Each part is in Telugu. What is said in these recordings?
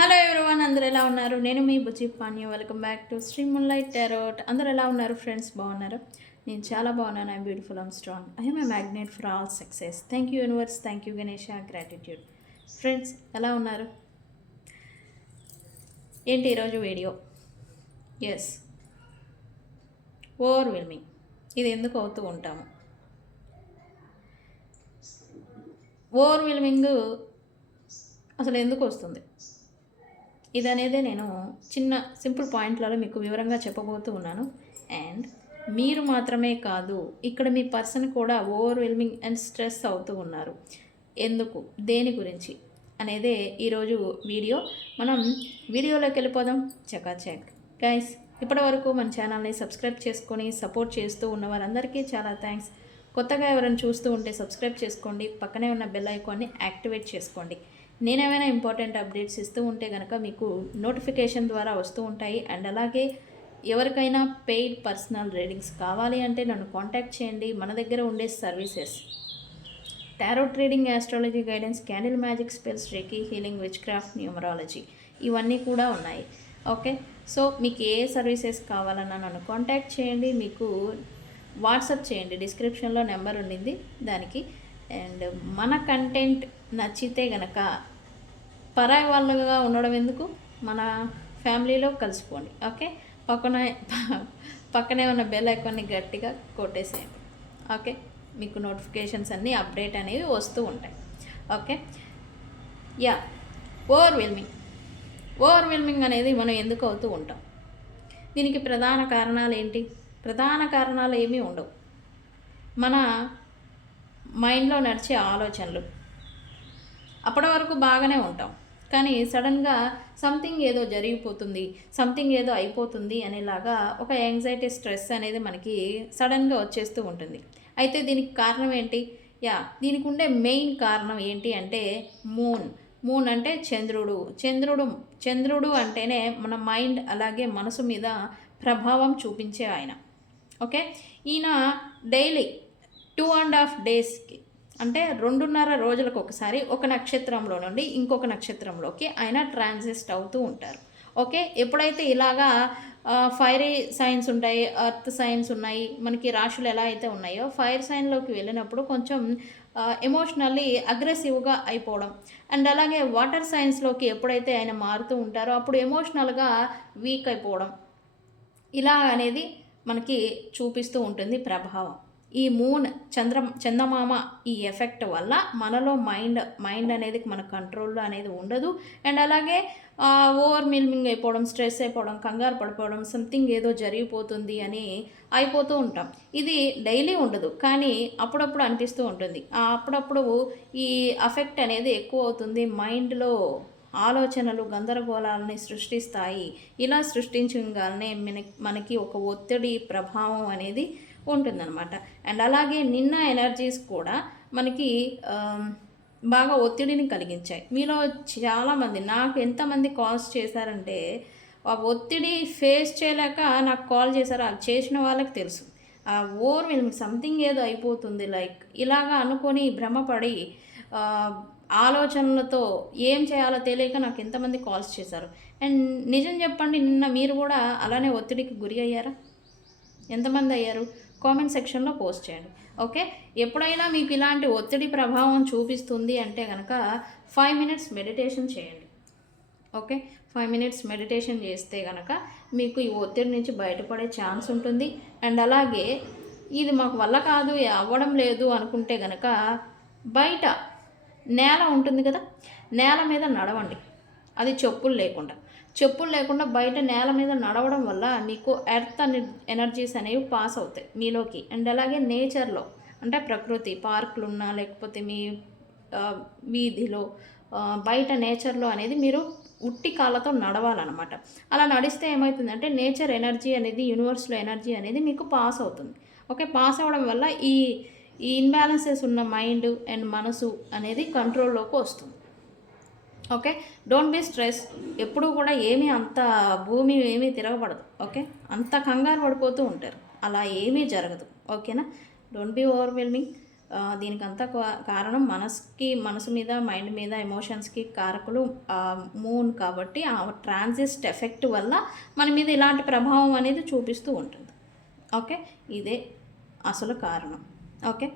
హలో ఎవరివన్ అందరు ఎలా ఉన్నారు? నేను మీ Bujji Panya. Welcome back to Shri moonlight tarot అందరు ఎలా ఉన్నారు ఫ్రెండ్స్ బాగున్నారు? నేను చాలా బాగున్నాను. I'm beautiful I'm strong I'm a magnet for all success thank you universe thank you Ganesh gratitude friends ఎలా ఉన్నారు? ఏంటి ఈరోజు వీడియో ఎస్ ఓవర్వెల్మింగ్ ఇది ఎందుకు అవుతూ ఉంటాము? ఓవర్వెల్మింగ్ అసలు ఎందుకు వస్తుంది? ఇది అనేది నేను చిన్న సింపుల్ పాయింట్లలో మీకు వివరంగా చెప్పబోతూ ఉన్నాను. అండ్ మీరు మాత్రమే కాదు ఇక్కడ మీ పర్సన్ కూడా ఓవర్వెల్మింగ్ అండ్ స్ట్రెస్ అవుతూ ఉన్నారు. ఎందుకు? దేని గురించి? అనేదే ఈరోజు వీడియో. మనం వీడియోలోకి వెళ్ళిపోదాం. చకా చెక్. గైస్ ఇప్పటి వరకు మన ఛానల్ని సబ్స్క్రైబ్ చేసుకొని సపోర్ట్ చేస్తూ ఉన్న వారందరికీ చాలా థ్యాంక్స్ కొత్తగా ఎవరైనా చూస్తూ ఉంటే సబ్స్క్రైబ్ చేసుకోండి. పక్కనే ఉన్న బెల్ ఐకాన్ని యాక్టివేట్ చేసుకోండి. నేనేమైనా ఇంపార్టెంట్ అప్డేట్స్ ఇస్తూ ఉంటే కనుక మీకు నోటిఫికేషన్ ద్వారా వస్తూ ఉంటాయి. అండ్ అలాగే ఎవరికైనా పెయిడ్ పర్సనల్ రీడింగ్స్ కావాలి అంటే నన్ను కాంటాక్ట్ చేయండి. మన దగ్గర ఉండే services. Tarot trading astrology guidance candle magic spells reiki healing witchcraft numerology ఇవన్నీ కూడా ఉన్నాయి. ఓకే? సో మీకు ఏ సర్వీసెస్ కావాలన్నా నన్ను కాంటాక్ట్ చేయండి. మీకు వాట్సాప్ చేయండి. డిస్క్రిప్షన్లో నెంబర్ ఉండింది దానికి. అండ్ మన కంటెంట్ నచ్చితే గనక పరాయి వాళ్ళుగా ఉండడం ఎందుకు? మన ఫ్యామిలీలో కలిసిపోండి ఓకే? పక్కన పక్కనే ఉన్న బెల్ ఐకాన్ని గట్టిగా కొట్టేసేయండి ఓకే? మీకు నోటిఫికేషన్స్ అన్నీ అప్డేట్ అనేవి వస్తూ ఉంటాయి ఓకే? యా ఓవర్వెల్మింగ్ ఓవర్వెల్మింగ్ అనేది మనం ఎందుకు అవుతూ ఉంటాం? దీనికి ప్రధాన కారణాలు ఏంటి? ప్రధాన కారణాలు ఏమీ ఉండవు. మన మైండ్లో నడిచే ఆలోచనలు అప్పటి వరకు బాగానే ఉంటాం. కానీ సడన్గా సంథింగ్ ఏదో జరిగిపోతుంది సంథింగ్ ఏదో అయిపోతుంది అనేలాగా ఒక యాంగ్జైటీ స్ట్రెస్ అనేది మనకి సడన్గా వచ్చేస్తూ ఉంటుంది. అయితే దీనికి కారణం ఏంటి? యా దీనికి ఉండే మెయిన్ కారణం ఏంటి అంటే మూన్. మూన్ అంటే చంద్రుడు. చంద్రుడు చంద్రుడు అంటేనే మన మైండ్ అలాగే మనసు మీద ప్రభావం చూపించే ఆయన. ఓకే? ఈయన డైలీ టూ అండ్ హాఫ్ డేస్కి అంటే రెండున్నర రోజులకు ఒకసారి ఒక నక్షత్రంలో నుండి ఇంకొక నక్షత్రంలోకి ఆయన ట్రాన్సిస్ట్ అవుతూ ఉంటారు. ఓకే? ఎప్పుడైతే ఇలాగా ఫైర్ సైన్స్ ఉంటాయి అర్త్ సైన్స్ ఉన్నాయి మనకి రాశులు ఎలా అయితే ఉన్నాయో ఫైర్ సైన్లోకి వెళ్ళినప్పుడు కొంచెం ఎమోషనల్లీ అగ్రెసివ్గా అయిపోవడం. అండ్ అలాగే వాటర్ సైన్స్లోకి ఎప్పుడైతే ఆయన మారుతూ ఉంటారో అప్పుడు ఎమోషనల్గా వీక్ అయిపోవడం. ఇలా అనేది మనకి చూపిస్తూ ఉంటుంది ప్రభావం. ఈ మూన్ చంద్ర చందమామ ఈ ఎఫెక్ట్ వల్ల మనలో మైండ్ మైండ్ అనేది మన కంట్రోల్లో అనేది ఉండదు. అండ్ అలాగే ఓవర్ మిల్మింగ్ అయిపోవడం స్ట్రెస్ అయిపోవడం కంగారు పడిపోవడం సంథింగ్ ఏదో జరిగిపోతుంది అని అయిపోతూ ఉంటాం. ఇది డైలీ ఉండదు కానీ అప్పుడప్పుడు అనిపిస్తూ ఉంటుంది. అప్పుడప్పుడు ఈ అఫెక్ట్ అనేది ఎక్కువ అవుతుంది. మైండ్లో ఆలోచనలు గందరగోళాలని సృష్టిస్తాయి. ఇలా సృష్టించగానే మన మనకి ఒక ఒత్తిడి ప్రభావం అనేది ఉంటుందన్నమాట. అండ్ అలాగే నిన్న ఎనర్జీస్ కూడా మనకి బాగా ఒత్తిడిని కలిగించాయి. మీలో చాలామంది నాకు ఎంతమంది కాల్స్ చేశారంటే ఆ ఒత్తిడి ఫేస్ చేయలేక నాకు కాల్ చేశారు. అది చేసిన వాళ్ళకి తెలుసు. ఆ ఓవర్ వీళ్ళకి సంథింగ్ ఏదో అయిపోతుంది. లైక్ ఇలాగా అనుకొని భ్రమపడి ఆలోచనలతో ఏం చేయాలో తెలియక నాకు ఎంతమంది కాల్స్ చేశారు. అండ్ నిజం చెప్పండి నిన్న మీరు కూడా అలానే ఒత్తిడికి గురి అయ్యారా? ఎంతమంది అయ్యారు? కామెంట్ సెక్షన్లో పోస్ట్ చేయండి. ఓకే? ఎప్పుడైనా మీకు ఇలాంటి ఒత్తిడి ప్రభావం చూపిస్తుంది అంటే కనుక ఫైవ్ మినిట్స్ మెడిటేషన్ చేయండి. ఓకే? ఫైవ్ మినిట్స్ మెడిటేషన్ చేస్తే కనుక మీకు ఈ ఒత్తిడి నుంచి బయటపడే ఛాన్స్ ఉంటుంది. అండ్ అలాగే ఇది మాకు వల్ల కాదు అవ్వడం లేదు అనుకుంటే కనుక బయట నేల ఉంటుంది కదా? నేల మీద నడవండి. అది చెప్పులు లేకుండా. చెప్పులు లేకుండా బయట నేల మీద నడవడం వల్ల మీకు ఎర్త్ అనే ఎనర్జీస్ అనేవి పాస్ అవుతాయి మీలోకి. అండ్ అలాగే నేచర్లో అంటే ప్రకృతి పార్కులు ఉన్నా లేకపోతే మీ వీధిలో బయట నేచర్లో అనేది మీరు ఉట్టి కాళ్ళతో నడవాలన్నమాట. అలా నడిస్తే ఏమవుతుందంటే నేచర్ ఎనర్జీ అనేది యూనివర్స్లో ఎనర్జీ అనేది మీకు పాస్ అవుతుంది. ఓకే పాస్ అవ్వడం వల్ల ఈ ఈ ఇన్బ్యాలెన్సెస్ ఉన్న మైండ్ అండ్ మనసు అనేది కంట్రోల్లోకి వస్తుంది. ఓకే? డోంట్ బీ స్ట్రెస్ ఎప్పుడూ కూడా ఏమీ అంత భూమి ఏమీ తిరగబడదు. ఓకే? అంత కంగారు పడిపోతూ ఉంటారు. అలా ఏమీ జరగదు. ఓకేనా? డోంట్ బీ ఓవర్వెల్మింగ్ దీనికంతా కారణం మనసుకి మనసు మీద మైండ్ మీద ఎమోషన్స్కి కారకులు మూన్ కాబట్టి ఆ ట్రాన్సిస్ట్ ఎఫెక్ట్ వల్ల మన మీద ఇలాంటి ప్రభావం అనేది చూపిస్తూ ఉంటుంది. ఓకే? ఇదే అసలు కారణం. ఓకే?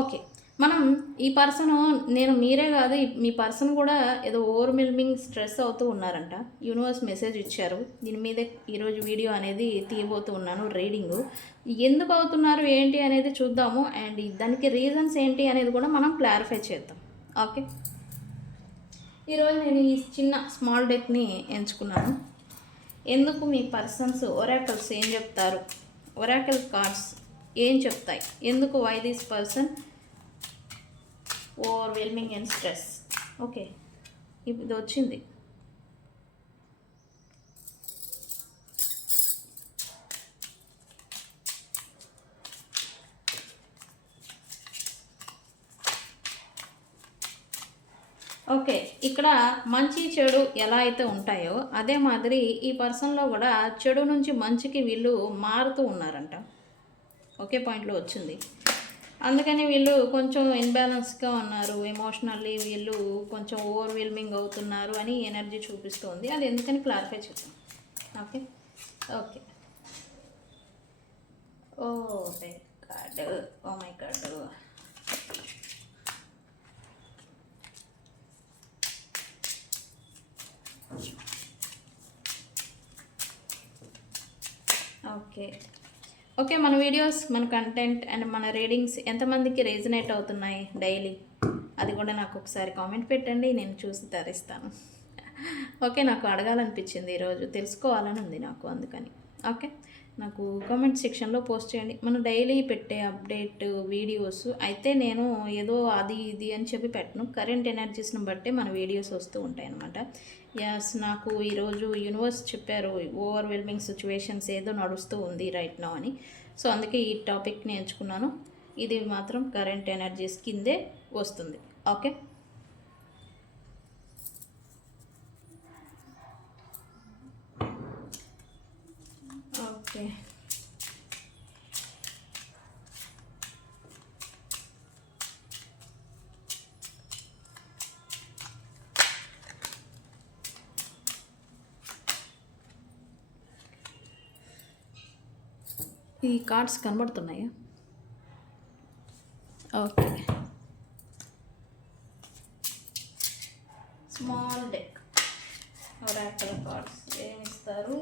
ఓకే. మనం ఈ పర్సన్ నేను మీరే కాదు మీ పర్సన్ కూడా ఏదో ఓవర్వెల్మింగ్ స్ట్రెస్ అవుతూ ఉన్నారంట. యూనివర్స్ మెసేజ్ ఇచ్చారు. దీని మీద ఈరోజు వీడియో అనేది తీయబోతూ ఉన్నాను రీడింగ్ ఎందుకు అవుతున్నారు ఏంటి అనేది చూద్దాము. అండ్ దానికి రీజన్స్ ఏంటి అనేది కూడా మనం క్లారిఫై చేద్దాం. ఓకే ఈరోజు నేను ఈ చిన్న స్మాల్ డెక్ని ఎంచుకున్నాను. ఎందుకు మీ పర్సన్స్ ఒరాకల్స్ ఏం చెప్తారు? ఒరాకల్ కార్డ్స్ ఏం చెప్తాయి? ఎందుకు why this person overwhelming and stress okay ఇది వచ్చింది ఓకే. ఇక్కడ మంచి చెడు ఎలా అయితే ఉంటాయో అదే మాదిరి ఈ పర్సన్లో కూడా చెడు నుంచి మంచికి వీళ్ళు మారుతూ ఉన్నారంట. ఒకే పాయింట్లో వచ్చింది. అందుకని వీళ్ళు కొంచెం ఇన్బ్యాలెన్స్గా ఉన్నారు. ఎమోషనల్లీ వీళ్ళు కొంచెం ఓవర్వెల్మింగ్ అవుతున్నారు అని ఎనర్జీ చూపిస్తుంది. అది ఎందుకని క్లారిఫై చేద్దాం. Okay? Okay. Oh my god. Oh my god. Okay. Okay మన వీడియోస్ మన కంటెంట్ అండ్ మన రీడింగ్స్ ఎంతమందికి రెజినేట్ అవుతున్నాయి డైలీ అది కూడా నాకు ఒకసారి కామెంట్ పెట్టండి నేను చూసి తరిస్తాను. ఓకే నాకు అడగాలనిపించింది ఈరోజు. తెలుసుకోవాలని ఉంది నాకు అందుకని. ఓకే? నాకు కామెంట్ సెక్షన్లో పోస్ట్ చేయండి. మనం డైలీ పెట్టే అప్డేట్ వీడియోస్ అయితే నేను ఏదో అది ఇది అని చెప్పి పెట్టను. కరెంట్ ఎనర్జీస్ని బట్టి మన వీడియోస్ వస్తూ ఉంటాయి అనమాట ఎస్ నాకు ఈరోజు యూనివర్స్ చెప్పారు ఓవర్వెల్మింగ్ సిచ్యువేషన్స్ ఏదో నడుస్తూ ఉంది రైట్ నా అని. సో అందుకే ఈ టాపిక్ని ఎంచుకున్నాను. ఇది మాత్రం కరెంట్ ఎనర్జీస్ కిందే వస్తుంది. ఓకే ఓకే ఈ cards కనబడుతున్నాయా okay small deck oracle cards ఏమి ఇస్తారు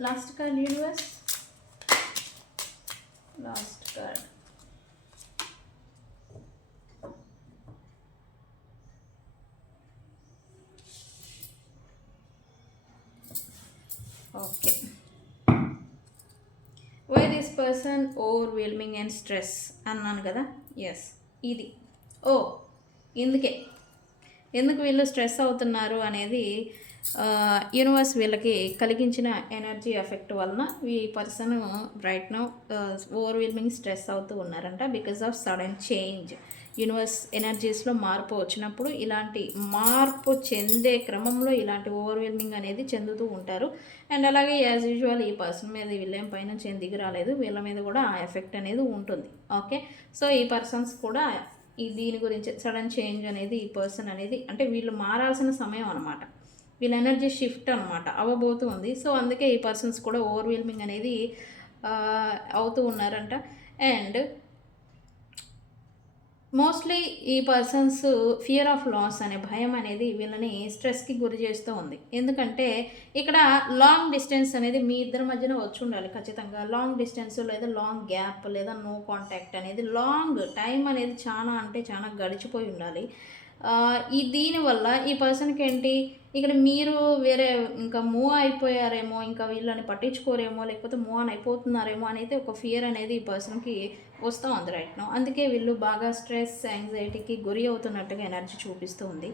last card universe last card okay why this person overwhelming and stress అన్నాను కదా? ఎస్ ఇది. ఓ ఇందుకే. ఎందుకు వీళ్ళు స్ట్రెస్ అవుతున్నారు అనేది యూనివర్స్ వీళ్ళకి కలిగించిన ఎనర్జీ ఎఫెక్ట్ వలన ఈ person right no overwhelming stress అవుతూ ఉన్నారంట because of sudden change universe ఎనర్జీస్లో మార్పు వచ్చినప్పుడు ఇలాంటి మార్పు చెందే క్రమంలో ఇలాంటి ఓవర్వెల్మింగ్ అనేది చెందుతూ ఉంటారు. అండ్ అలాగే యాజ్ యూజువల్ ఈ పర్సన్ మీద వీళ్ళేం పైన చెందికి రాలేదు. వీళ్ళ మీద కూడా ఆ ఎఫెక్ట్ అనేది ఉంటుంది. ఓకే సో ఈ పర్సన్స్ కూడా ఈ దీని గురించి సడన్ చేంజ్ అనేది ఈ పర్సన్ అనేది అంటే వీళ్ళు మారాల్సిన సమయం అనమాట వీళ్ళ ఎనర్జీ షిఫ్ట్ అనమాట అవ్వబోతూ ఉంది. సో అందుకే ఈ పర్సన్స్ కూడా ఓవర్వెల్మింగ్ అనేది అవుతూ ఉన్నారంట. అండ్ మోస్ట్లీ ఈ పర్సన్స్ ఫియర్ ఆఫ్ లాస్ అనే భయం అనేది వీళ్ళని స్ట్రెస్కి గురి చేస్తూ ఉంది. ఎందుకంటే ఇక్కడ లాంగ్ డిస్టెన్స్ అనేది మీ ఇద్దరి మధ్యన వచ్చి ఉండాలి ఖచ్చితంగా. లాంగ్ డిస్టెన్స్ లేదా లాంగ్ గ్యాప్ లేదా నో కాంటాక్ట్ అనేది లాంగ్ టైం అనేది చాలా అంటే చాలా గడిచిపోయి ఉండాలి. ఈ దీనివల్ల ఈ పర్సన్కి ఏంటి? ఇక్కడ మీరు వేరే ఇంకా మూవ్ అయిపోయారేమో ఇంకా వీళ్ళని పట్టించుకోరేమో లేకపోతే మూవ్ అని అయిపోతున్నారేమో అనేది ఒక ఫియర్ అనేది ఈ పర్సన్కి వస్తూ ఉంది రైట్ నో అందుకే వీళ్ళు బాగా స్ట్రెస్ యాంగ్జైటీకి గురి అవుతున్నట్టుగా ఎనర్జీ చూపిస్తూ ఉంది.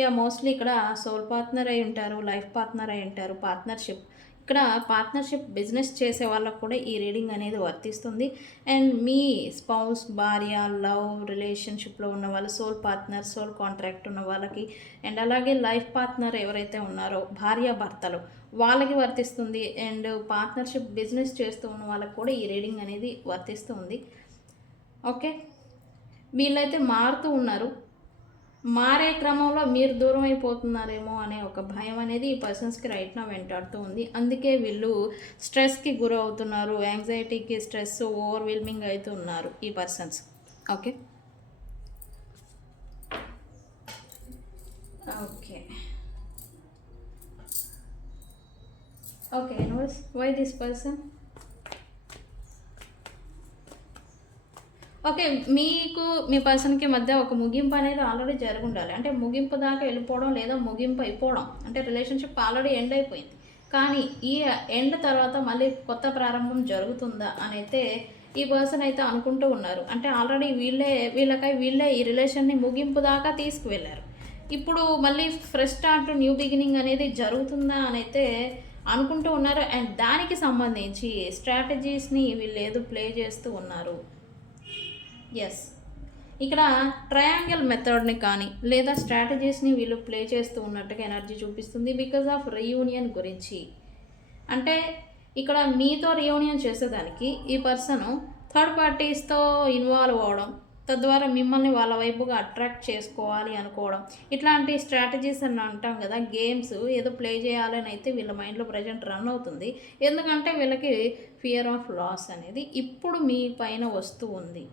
యా మోస్ట్లీ ఇక్కడ సోల్ పార్ట్నర్ అయి ఉంటారు లైఫ్ పార్ట్నర్ అయి ఉంటారు పార్ట్నర్షిప్ ఇక్కడ పార్ట్నర్షిప్ బిజినెస్ చేసే వాళ్ళకు కూడా ఈ రీడింగ్ అనేది వర్తిస్తుంది. అండ్ మీ స్పౌస్ భార్య లవ్ రిలేషన్షిప్లో ఉన్న వాళ్ళు సోల్ పార్ట్నర్ సోల్ కాంట్రాక్ట్ ఉన్న వాళ్ళకి అండ్ అలాగే లైఫ్ పార్ట్నర్ ఎవరైతే ఉన్నారో భార్య భర్తలు వాళ్ళకి వర్తిస్తుంది. అండ్ పార్ట్నర్షిప్ బిజినెస్ చేస్తూ ఉన్న వాళ్ళకి కూడా ఈ రీడింగ్ అనేది వర్తిస్తుంది. ఓకే? వీళ్ళైతే మారుతూ ఉన్నారు. మారే క్రమంలో మీరు దూరం అయిపోతున్నారేమో అనే ఒక భయం అనేది ఈ పర్సన్స్కి రైట్ నా వెంటాడుతూ ఉంది. అందుకే వీళ్ళు స్ట్రెస్కి గురి అవుతున్నారు యాంగ్జైటీకి స్ట్రెస్ ఓవర్వెల్మింగ్ అవుతున్నారు ఈ persons. Okay? Okay. Okay why this person okay మీకు మీ పర్సన్కి మధ్య ఒక ముగింపు అనేది ఆల్రెడీ జరిగి ఉండాలి అంటే ముగింపు దాకా వెళ్ళిపోవడం లేదా ముగింపు అయిపోవడం అంటే రిలేషన్షిప్ ఆల్రెడీ ఎండ్ అయిపోయింది. కానీ ఈ ఎండ్ తర్వాత మళ్ళీ కొత్త ప్రారంభం జరుగుతుందా అని అయితే ఈ పర్సన్ అయితే అనుకుంటూ ఉన్నారు. అంటే ఆల్రెడీ వీళ్ళే వీళ్ళకై వీళ్ళే ఈ రిలేషన్ని ముగింపు దాకా తీసుకువెళ్ళారు. ఇప్పుడు మళ్ళీ ఫ్రెష్ స్టార్ట్ న్యూ బిగినింగ్ అనేది జరుగుతుందా అని అయితే అనుకుంటూ ఉన్నారు. అండ్ దానికి సంబంధించి స్ట్రాటజీస్ని వీళ్ళు ఏదో ప్లే చేస్తూ ఉన్నారు. ఎస్ ఇక్కడ ట్రయాంగిల్ మెథడ్ని కానీ లేదా స్ట్రాటజీస్ని వీళ్ళు ప్లే చేస్తూ ఉన్నట్టుగా ఎనర్జీ చూపిస్తుంది బికాజ్ ఆఫ్ రీయూనియన్ గురించి. అంటే ఇక్కడ మీతో రీయూనియన్ చేసేదానికి ఈ పర్సన్ థర్డ్ పార్టీస్తో ఇన్వాల్వ్ అవ్వడం తద్వారా మిమ్మల్ని వాళ్ళ వైపుగా అట్రాక్ట్ చేసుకోవాలి అనుకోవడం. ఇట్లాంటి స్ట్రాటజీస్ అని అంటాం కదా గేమ్స్ ఏదో ప్లే చేయాలని అయితే వీళ్ళ మైండ్లో ప్రజెంట్ రన్ అవుతుంది. ఎందుకంటే వీళ్ళకి ఫియర్ ఆఫ్ లాస్ అనేది ఇప్పుడు మీ పైన వస్తూ ఉంది.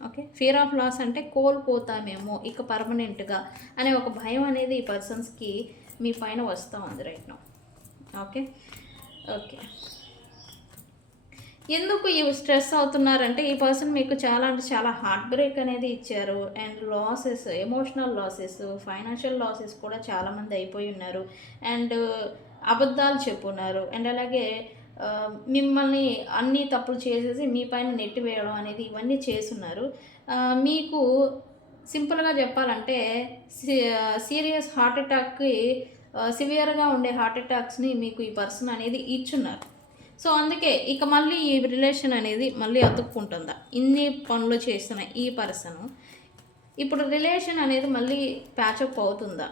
ఓకే? ఫియర్ ఆఫ్ లాస్ అంటే కోల్పోతామేమో ఇక పర్మనెంట్గా అనే ఒక భయం అనేది ఈ పర్సన్స్కి మీ పైన వస్తూ ఉంది రైట్ నో ఓకే? ఓకే. ఎందుకు ఈ స్ట్రెస్ అవుతున్నారంటే ఈ పర్సన్ మీకు చాలా అంటే చాలా హార్ట్ బ్రేక్ అనేది ఇచ్చారు. And losses emotional losses financial losses కూడా చాలామంది అయిపోయి ఉన్నారు. అండ్ అబద్ధాలు చెప్పున్నారు. అండ్ అలాగే మిమ్మల్ని అన్ని తప్పులు చేసేసి మీ పైన నెట్టి వేయడం అనేది ఇవన్నీ చేస్తున్నారు. మీకు సింపుల్గా చెప్పాలంటే సీరియస్ హార్ట్ అటాక్కి సివియర్గా ఉండే హార్ట్ అటాక్స్ని మీకు ఈ పర్సన్ అనేది ఇచ్చున్నారు. సో అందుకే ఇక మళ్ళీ ఈ రిలేషన్ అనేది మళ్ళీ అతుక్కుంటుందా? ఇన్ని పనులు చేస్తున్న ఈ పర్సన్. ఇప్పుడు రిలేషన్ అనేది మళ్ళీ ప్యాచప్ అవుతుందా?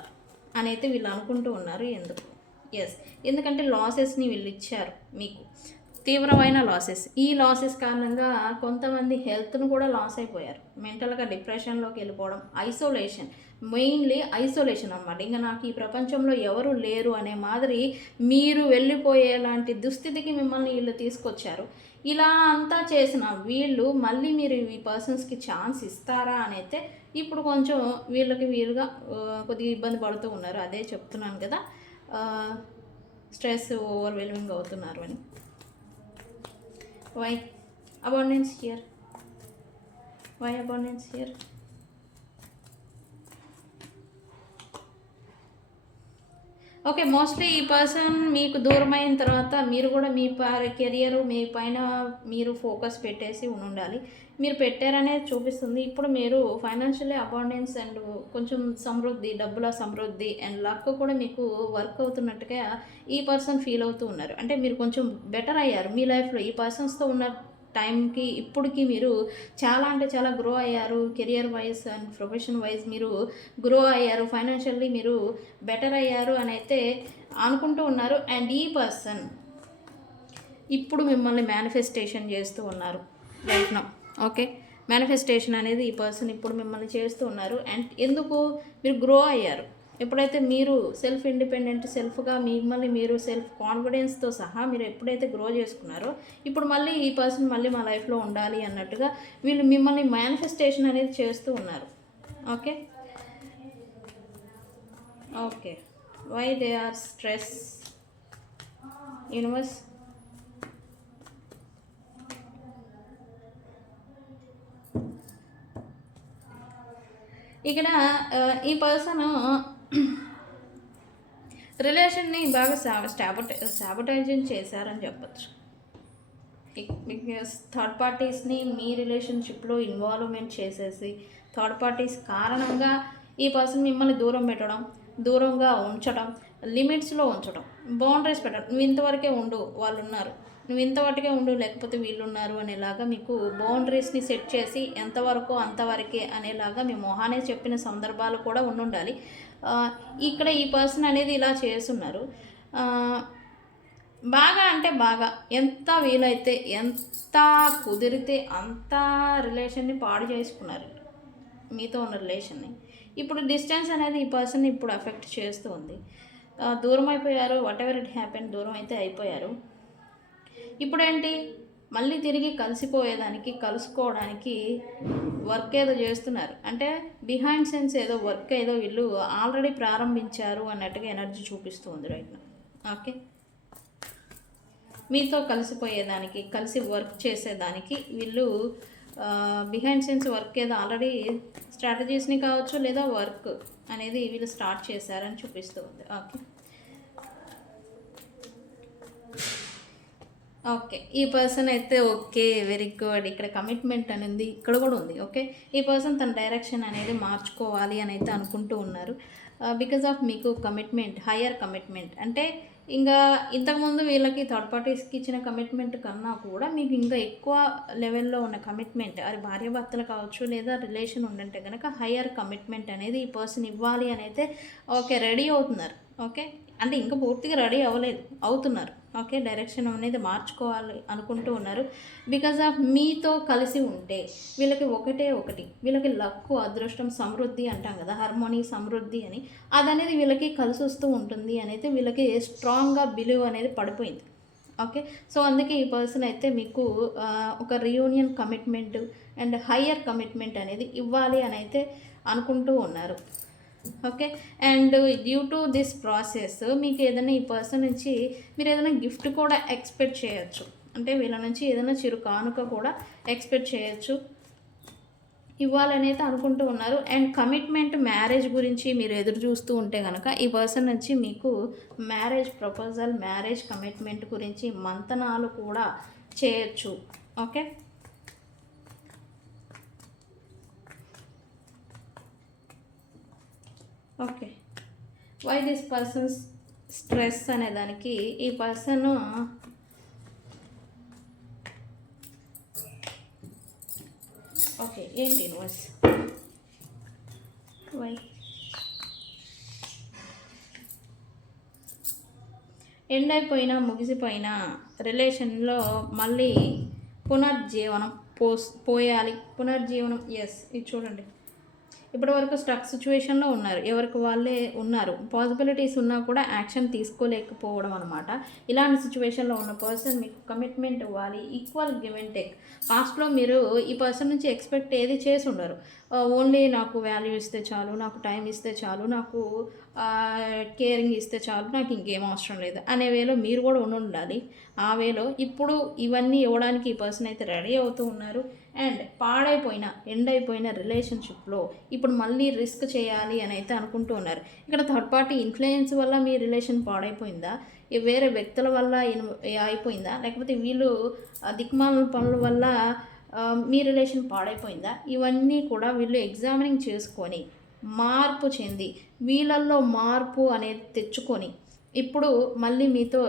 అనేది వీళ్ళు అనుకుంటూ ఉన్నారు ఎందుకు? ఎస్ ఎందుకంటే లాసెస్ని వీళ్ళు ఇచ్చారు మీకు. తీవ్రమైన లాసెస్ ఈ లాసెస్ కారణంగా కొంతమంది హెల్త్ను కూడా లాస్ అయిపోయారు. మెంటల్గా డిప్రెషన్లోకి వెళ్ళిపోవడం ఐసోలేషన్ మెయిన్లీ ఐసోలేషన్ అనమాట ఇంకా నాకు ఈ ప్రపంచంలో ఎవరు లేరు అనే మాదిరి మీరు వెళ్ళిపోయేలాంటి దుస్థితికి మిమ్మల్ని వీళ్ళు తీసుకొచ్చారు. ఇలా అంతా చేసిన వీళ్ళు మళ్ళీ మీరు ఈ పర్సన్స్కి ఛాన్స్ ఇస్తారా అని అయితే ఇప్పుడు కొంచెం వీళ్ళకి వీలుగా కొద్దిగా ఇబ్బంది పడుతూ ఉన్నారు. అదే చెప్తున్నాను కదా. స్ట్రెస్ ఓవర్వెల్మింగ్ అవుతున్నారు అని. Why abundance here why abundance here okay mostly ఈ పర్సన్ మీకు దూరమైన తర్వాత మీరు కూడా మీ కెరియర్ మీ పైన మీరు ఫోకస్ పెట్టేసి ఉండాలి. మీరు పెట్టారనేది చూపిస్తుంది. ఇప్పుడు మీరు ఫైనాన్షియల్లీ అబాండెన్స్ అండ్ కొంచెం సమృద్ధి డబ్బుల సమృద్ధి అండ్ లక్ కూడా మీకు వర్క్ అవుతున్నట్టుగా ఈ పర్సన్ ఫీల్ అవుతూ ఉన్నారు. అంటే మీరు కొంచెం బెటర్ అయ్యారు. మీ లైఫ్లో ఈ పర్సన్స్తో ఉన్న టైంకి ఇప్పటికి మీరు చాలా అంటే చాలా గ్రో అయ్యారు. Career wise and profession wise మీరు గ్రో అయ్యారు. ఫైనాన్షియల్లీ మీరు బెటర్ అయ్యారు అని అయితే అనుకుంటూ ఉన్నారు. అండ్ ఈ పర్సన్ ఇప్పుడు మిమ్మల్ని మేనిఫెస్టేషన్ చేస్తూ ఉన్నారు. Right okay. మేనిఫెస్టేషన్ అనేది ఈ పర్సన్ ఇప్పుడు మిమ్మల్ని చేస్తూ ఉన్నారు. అండ్ ఎందుకు మీరు గ్రో అయ్యారు? ఎప్పుడైతే మీరు సెల్ఫ్ ఇండిపెండెంట్ సెల్ఫ్గా మిమ్మల్ని మీరు సెల్ఫ్ కాన్ఫిడెన్స్తో సహా మీరు ఎప్పుడైతే గ్రో చేసుకున్నారో ఇప్పుడు మళ్ళీ ఈ పర్సన్ మళ్ళీ మా లైఫ్లో ఉండాలి అన్నట్టుగా వీళ్ళు మిమ్మల్ని మేనిఫెస్టేషన్ అనేది చేస్తూ ఉన్నారు. Okay. Okay. Why they are stress universe ఇక్కడ ఈ పర్సన్ రిలేషన్ని బాగా స్టాబట సాబటైజింగ్ చేశారని చెప్పచ్చు. బికాస్ థర్డ్ పార్టీస్ని మీ రిలేషన్షిప్లో ఇన్వాల్వ్మెంట్ చేసేసి థర్డ్ పార్టీస్ కారణంగా ఈ పర్సన్ మిమ్మల్ని దూరం పెట్టడం దూరంగా ఉంచడం లిమిట్స్లో ఉంచడం బౌండరీస్ పెట్టడం ఇంతవరకే ఉండు వాళ్ళు ఉన్నారు నువ్వు ఇంతవరకే ఉండు లేకపోతే వీళ్ళు ఉన్నారు అనేలాగా మీకు బౌండరీస్ని సెట్ చేసి ఎంతవరకు అంతవరకే అనేలాగా మీ మొహానే చెప్పిన సందర్భాలు కూడా ఉండుండాలి. ఇక్కడ ఈ పర్సన్ అనేది ఇలా చేస్తున్నారు. బాగా అంటే బాగా. ఎంత వీలైతే ఎంత కుదిరితే అంత రిలేషన్ని పాడు చేసుకున్నారు. మీతో ఉన్న రిలేషన్ని. ఇప్పుడు డిస్టెన్స్ అనేది ఈ పర్సన్ ఇప్పుడు అఫెక్ట్ చేస్తూ ఉంది. దూరం అయిపోయారు వాట్ ఎవర్ ఇట్ హ్యాపెన్ దూరం అయితే అయిపోయారు. ఇప్పుడేంటి? మళ్ళీ తిరిగి కలిసిపోయేదానికి కలుసుకోవడానికి వర్క్ ఏదో చేస్తున్నారు. అంటే బిహైండ్ సెన్స్ ఏదో వర్క్ ఏదో వీళ్ళు ఆల్రెడీ ప్రారంభించారు అన్నట్టుగా ఎనర్జీ చూపిస్తుంది రైట్ ఓకే. మీతో కలిసిపోయేదానికి కలిసి వర్క్ చేసేదానికి వీళ్ళు బిహైండ్ సెన్స్ వర్క్ ఏదో ఆల్రెడీ స్ట్రాటజీస్ని కావచ్చు లేదా వర్క్ అనేది వీళ్ళు స్టార్ట్ చేశారని చూపిస్తూ ఉంది. ఓకే. ఓకే. ఈ పర్సన్ అయితే ఓకే వెరీ గుడ్ ఇక్కడ కమిట్మెంట్ అనేది ఇక్కడ కూడా ఉంది ఓకే? ఈ పర్సన్ తన డైరెక్షన్ అనేది మార్చుకోవాలి అని అయితే అనుకుంటూ ఉన్నారు. Uh, బికాజ్ ఆఫ్ మీకు కమిట్మెంట్ హయ్యర్ కమిట్మెంట్ అంటే ఇంకా ఇంతకుముందు వీళ్ళకి థర్డ్ పార్టీస్కి ఇచ్చిన కమిట్మెంట్ కన్నా కూడా మీకు ఇంకా ఎక్కువ లెవెల్లో ఉన్న కమిట్మెంట్ అది భార్యాభర్తలు కావచ్చు లేదా రిలేషన్ ఉండంటే కనుక హయ్యర్ కమిట్మెంట్ అనేది ఈ పర్సన్ ఇవ్వాలి అని అయితే ఓకే రెడీ అవుతున్నారు ఓకే? అంటే ఇంకా పూర్తిగా రెడీ అవ్వలేదు అవుతున్నారు. ఓకే డైరెక్షన్ అనేది మార్చుకోవాలి అనుకుంటూ ఉన్నారు. బికాజ్ ఆఫ్ మీతో కలిసి ఉంటే వీళ్ళకి ఒకటే ఒకటి వీళ్ళకి లక్కు అదృష్టం సమృద్ధి అంటాం కదా హార్మోనీ సమృద్ధి అని అదనేది వీళ్ళకి కలిసి వస్తూ ఉంటుంది అనేది వీళ్ళకి స్ట్రాంగ్గా బిలీవ్ అనేది పడిపోయింది. ఓకే సో అందుకే ఈ పర్సన్ అయితే మీకు ఒక reunion commitment and higher commitment అనేది ఇవ్వాలి అని అయితే అనుకుంటూ ఉన్నారు. Okay? And due to this process మీకు ఏదైనా ఈ పర్సన్ నుంచి మీరు ఏదైనా గిఫ్ట్ కూడా ఎక్స్పెక్ట్ చేయొచ్చు. అంటే వీళ్ళ నుంచి ఏదైనా చిరు కానుక కూడా ఎక్స్పెక్ట్ చేయొచ్చు. ఇవ్వాలని అయితే అనుకుంటూ ఉన్నారు. అండ్ కమిట్మెంట్ మ్యారేజ్ గురించి మీరు ఎదురు చూస్తూ ఉంటే కనుక ఈ పర్సన్ నుంచి మీకు మ్యారేజ్ ప్రపోజల్ మ్యారేజ్ కమిట్మెంట్ గురించి మంతనాలు కూడా చేయొచ్చు. Okay? Okay. Why this persons stress అనే దానికి ఈ పర్సన్ ఓకే ఏంటి యూనివర్స్ వై ఎండ్ అయిపోయినా ముగిసిపోయిన రిలేషన్లో మళ్ళీ పునర్జీవనం పోస్ పోయాలి. పునర్జీవనం ఎస్ ఇది చూడండి. ఇప్పటివరకు స్టక్ సిచ్యువేషన్లో ఉన్నారు. ఎవరికి వాళ్ళే ఉన్నారు. పాసిబిలిటీస్ ఉన్నా కూడా యాక్షన్ తీసుకోలేకపోవడం అనమాట ఇలాంటి సిచ్యువేషన్లో ఉన్న పర్సన్ మీకు కమిట్మెంట్ ఇవ్వాలి. ఈక్వల్ గివ్ అండ్ టేక్ పాస్ట్లో మీరు ఈ పర్సన్ నుంచి ఎక్స్పెక్ట్ ఏది చేసి ఉండరు. ఓన్లీ నాకు వాల్యూ ఇస్తే చాలు నాకు టైం ఇస్తే చాలు నాకు కేరింగ్ ఇస్తే చాలు నాకు ఇంకేం అవసరం లేదు అనే వేలో మీరు కూడా ఉండి ఉండాలి. ఆ వేలో ఇప్పుడు ఇవన్నీ ఇవ్వడానికి ఈ పర్సన్ అయితే రెడీ అవుతూ ఉన్నారు. అండ్ పాడైపోయిన ఎండ్ అయిపోయిన రిలేషన్షిప్లో ఇప్పుడు మళ్ళీ రిస్క్ చేయాలి అని అయితే అనుకుంటూ ఉన్నారు. ఇక్కడ థర్డ్ పార్టీ ఇన్ఫ్లుయెన్స్ వల్ల మీ రిలేషన్ పాడైపోయిందా? వేరే వ్యక్తుల వల్ల అయిపోయిందా? లేకపోతే వీళ్ళు దిక్మాల పనుల వల్ల మీ రిలేషన్ పాడైపోయిందా? ఇవన్నీ కూడా వీళ్ళు ఎగ్జామినింగ్ చేసుకొని మార్పు చెంది వీళ్ళల్లో మార్పు అనేది తెచ్చుకొని ఇప్పుడు మళ్ళీ మీతో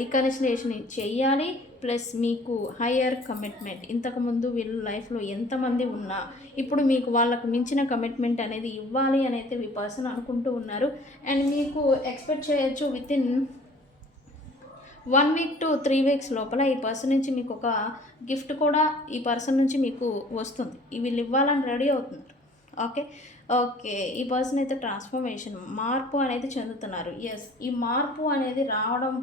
రికన్సిలేషన్ చేయాలి ప్లస్ మీకు హయ్యర్ కమిట్మెంట్. ఇంతకుముందు వీళ్ళు లైఫ్లో ఎంతమంది ఉన్నా ఇప్పుడు మీకు వాళ్ళకు మించిన కమిట్మెంట్ అనేది ఇవ్వాలి అని అయితే మీ పర్సన్ అనుకుంటూ ఉన్నారు. అండ్ మీకు ఎక్స్పెక్ట్ చేయొచ్చు within one week to three weeks లోపల ఈ పర్సన్ నుంచి మీకు ఒక గిఫ్ట్ కూడా ఈ పర్సన్ నుంచి మీకు వస్తుంది. ఇవి వీళ్ళు ఇవ్వాలని రెడీ అవుతున్నారు. ఓకే? ఓకే. ఈ పర్సన్ అయితే ట్రాన్స్ఫర్మేషన్ మార్పు అనేది చెందుతున్నారు. ఎస్ ఈ మార్పు అనేది రావడం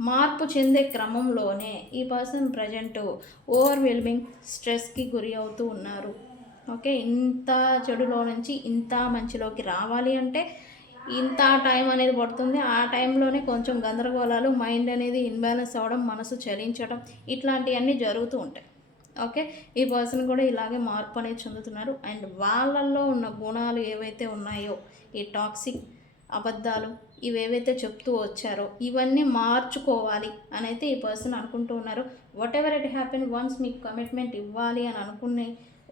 మార్పు చెందే క్రమంలోనే ఈ పర్సన్ ప్రజెంట్ ఓవర్వెల్మింగ్ స్ట్రెస్కి గురి అవుతూ ఉన్నారు. ఓకే? ఇంత చెడులో నుంచి ఇంత మంచిలోకి రావాలి అంటే ఇంత టైం అనేది పడుతుంది. ఆ టైంలోనే కొంచెం గందరగోళాలు మైండ్ అనేది ఇన్బ్యాలెన్స్ అవ్వడం మనసు చలించడం ఇట్లాంటివన్నీ జరుగుతూ ఉంటాయి. ఓకే? ఈ పర్సన్ కూడా ఇలాగే మార్పు అనేది చెందుతున్నారు. అండ్ వాళ్ళల్లో ఉన్న గుణాలు ఏవైతే ఉన్నాయో ఈ టాక్సిక్ అబద్ధాలు ఇవేవైతే చెప్తూ వచ్చారో ఇవన్నీ మార్చుకోవాలి అనైతే ఈ పర్సన్ అనుకుంటూ ఉన్నారు. Whatever it happen once మీకు కమిట్మెంట్ ఇవ్వాలి అని అనుకుని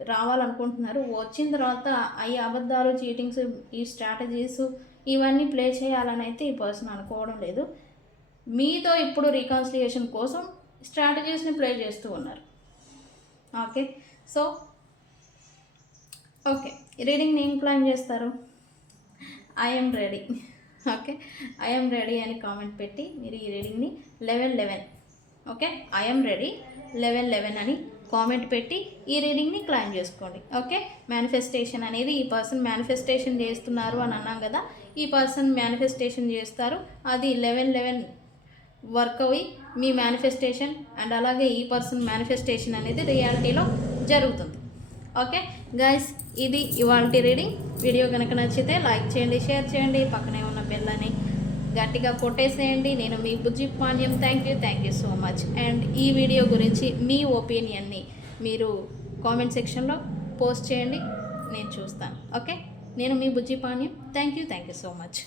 రావాలనుకుంటున్నారు వచ్చిన తర్వాత ఈ అబద్ధాలు చీటింగ్స్ ఈ స్ట్రాటజీస్ ఇవన్నీ ప్లే చేయాలని అయితే ఈ పర్సన్ అనుకోవడం లేదు. మీతో ఇప్పుడు రీకాన్సిలియేషన్ కోసం స్ట్రాటజీస్ని ప్లే చేస్తూ ఉన్నారు. ఓకే. So okay. రీడింగ్ని ఏం ప్లాన్ చేస్తారు? I'm ready okay. I'm ready అని కామెంట్ పెట్టి మీరు ఈ రీడింగ్ని eleven eleven. Okay? I'm ready eleven eleven అని కామెంట్ పెట్టి ఈ రీడింగ్ని క్లైమ్ చేసుకోండి. ఓకే మేనిఫెస్టేషన్ అనేది ఈ పర్సన్ మేనిఫెస్టేషన్ చేస్తున్నారు అని అన్నాం కదా ఈ పర్సన్ మేనిఫెస్టేషన్ చేస్తారు. అది లెవెన్ లెవెన్ వర్క్ అవి మీ మేనిఫెస్టేషన్ అండ్ అలాగే ఈ పర్సన్ మేనిఫెస్టేషన్ అనేది రియాలిటీలో జరుగుతుంది. ఓకే గైస్ ఇది ఇవాళ రీడింగ్ వీడియో కనుక నచ్చితే లైక్ చేయండి షేర్ చేయండి. పక్కనే ఉన్న బెల్లని గట్టిగా కొట్టేసేయండి. నేను మీ Bujji Panyam thank you thank you so much and ఈ వీడియో గురించి మీ ఒపీనియన్ని మీరు కామెంట్ సెక్షన్లో పోస్ట్ చేయండి. నేను చూస్తాను. ఓకే నేను మీ Bujji Panyam thank you thank you so much